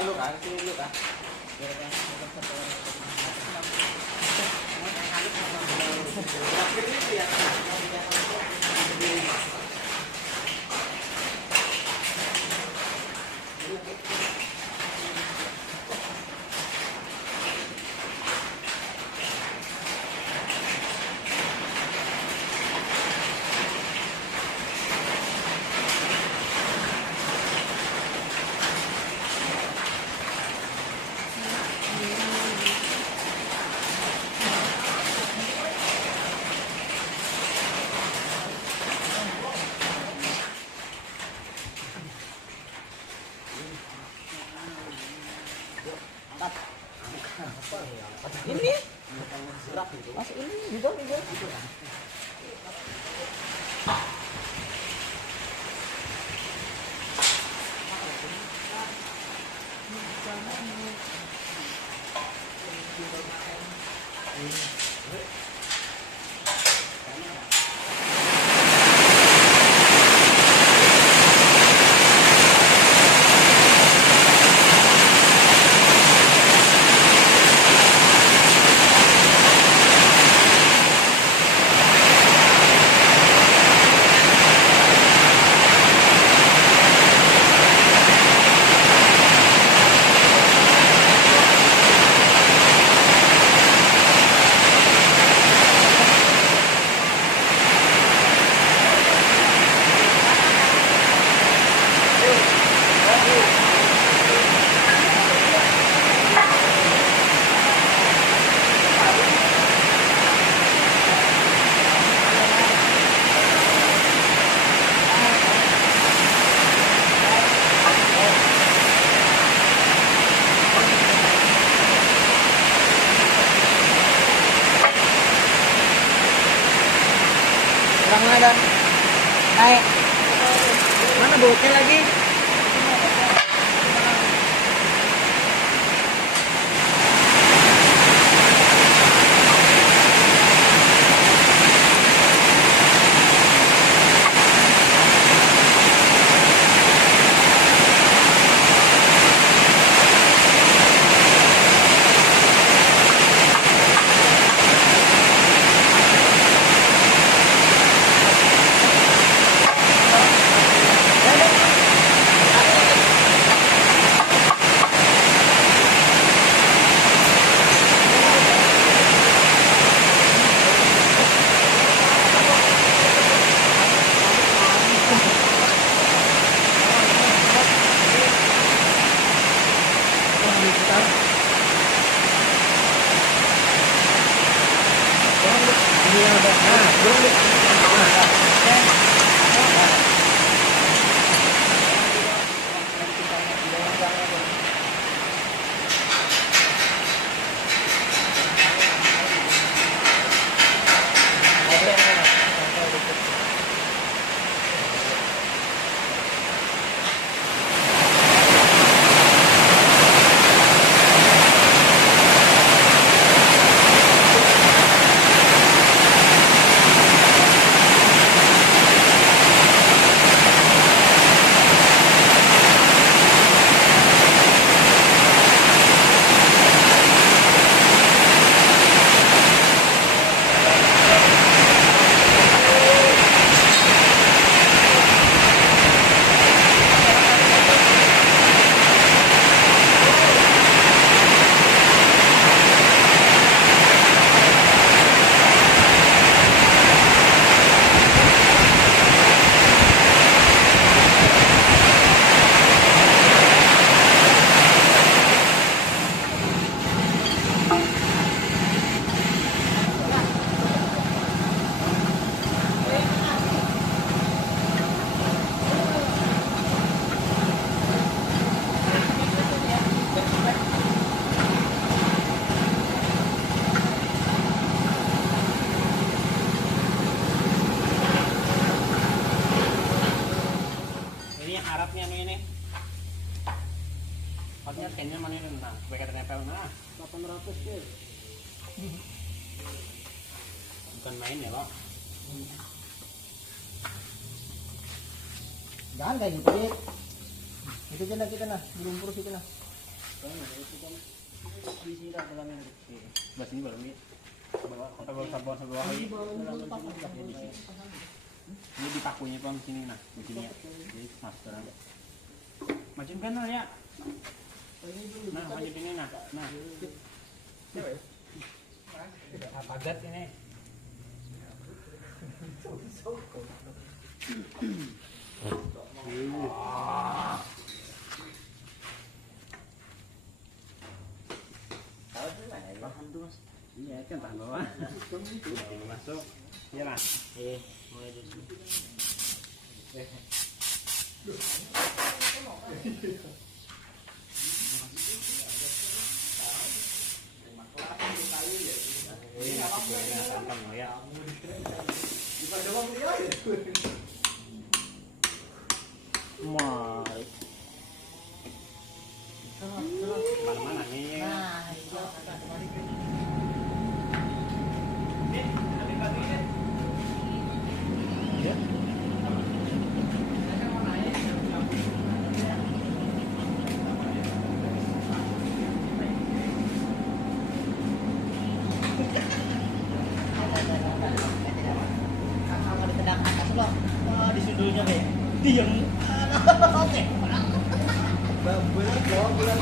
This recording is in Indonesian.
lu kan, lu kan. Ini masuk ini juga. Kurang ada. Naik. Mana bokeh lagi? Harapnya ini harusnya skennya mana ini nah supaya kata nempel nah 800 tuh bukan main ya lo Jangan kayak gitu, Dit. Itu aja nah kita nah, di lumpur situ nah. Disiram dalam yang kecil. Sebelah sini baru nih. Bawa kotak sabun sebelah lagi. Ini di pakunya bang sini nah, di sini ya. Jadi masker aja. Macam kan ya. Nah, macam ini nah. Nah. Apa gat ini? Bahan tuh mas. Iya kan tahan bawah. Ini masuk. Iya lah. Mulai dari sini. Ini masuk gorengnya santan ya. Mulai. Mana-mana nih. Ya. Kalau di tendang atas loh, di sudulnya kayak diam. Oke. Bulan